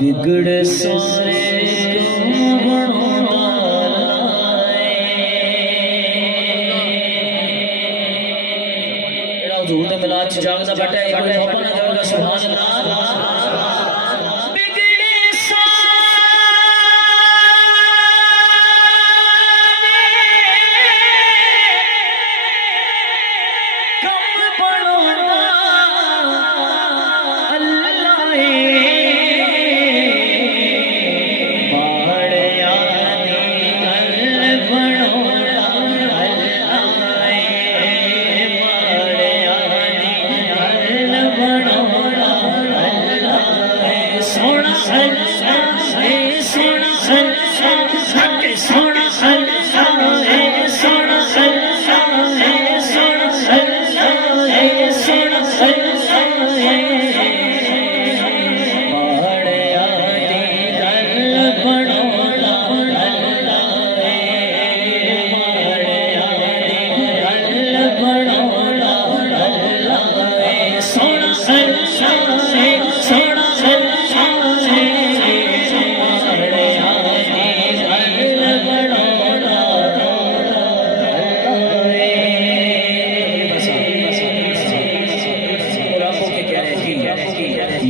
बिगड़े सारे झूठ मिला जागदा बैठा है सुभान अल्लाह।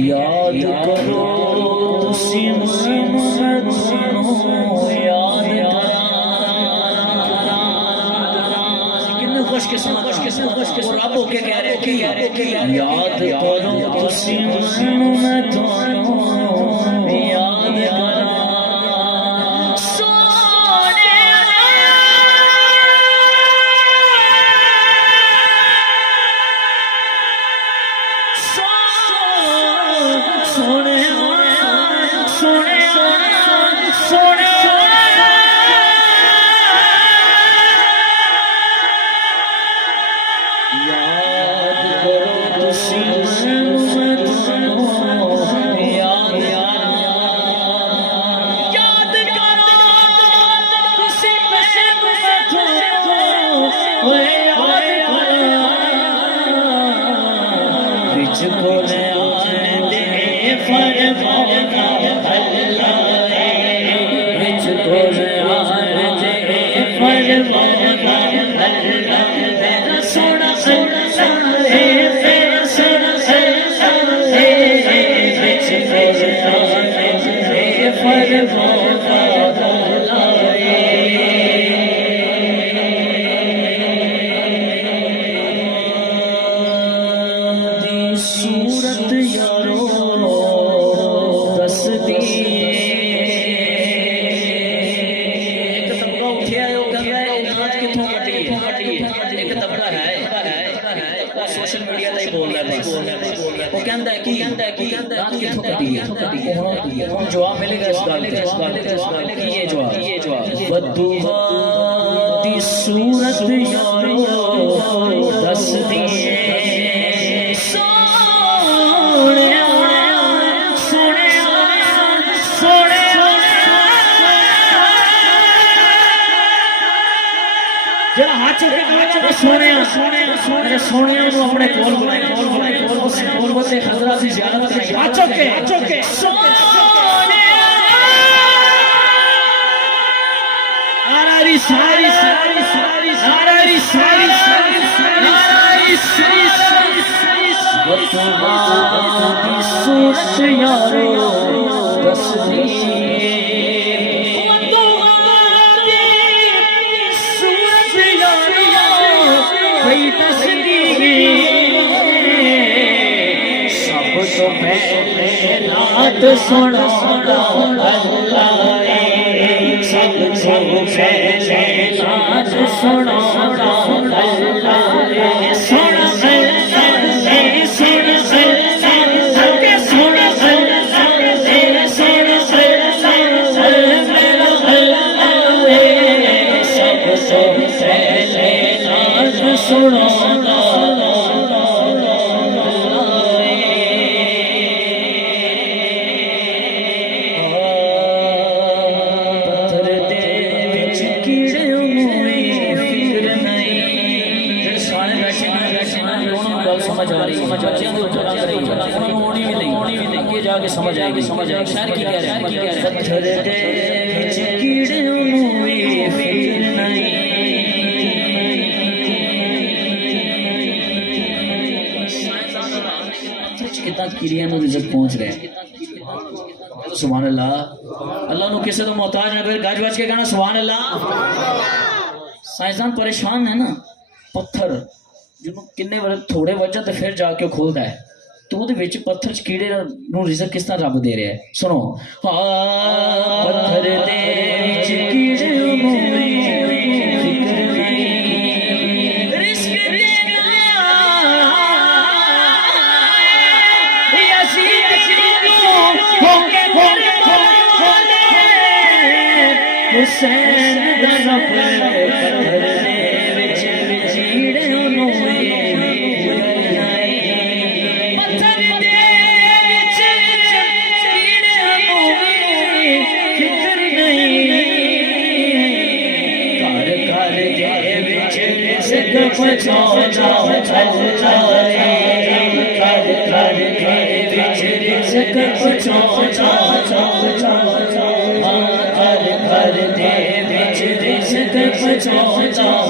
याद करो तुसी मोहम्मद याद कितने खुशकिस्मत रब होके कह रहे कि याद करो तुसी मोहम्मद याद करो सूरत यारो दस दी एक तबका उठिया कितों एक तबका है सोशल मीडिया का ही बोल रहा है वो कहता है कि कितों कटी है जवाब मिलेगा इस गल की ये जवाब बदुआ दी सूरत यारो दस दी सोने अपने कोल बुलाए हजरा से ज़ियारत करें सूरत यारो दस सब तो पहले रात सुनो अल्लाह सब पहले रात सुनो सुनो समझ आ रही है बच्चों के आगे जाके समझ आएगी शायर की कह रहे हैं पत्थर दे विच कीड़े नूं वी फिक्र नहीं कितना कीड़ियां नूं रिज़्क पहुंच गए सुभान अल्लाह अल्लाह नूं किसे तो मोहताज ना फिर गज बज के कहना सुभान अल्लाह साइंसदान परेशान है ना पत्थर जिन्होंने किन्ने बार थोड़े वजह तो फिर जाके खोलता है तो वो पत्थर च कीड़े नूं रिज़्क किस तरह रब दे रहा है सुनो पत्थर दे विच कीड़े नूं फिक्र नहीं रिज़्क देना हुसैन दा रब पत्थर दे विच कीड़े नूं पत्थर दे विच कीड़े नूं फिक्र नहीं घर घर दे विच रिज़्क पहुंचाना घर घर दे विच रिज़्क पहुंचाना घर घर दे विच रिज़्क पहुंचाना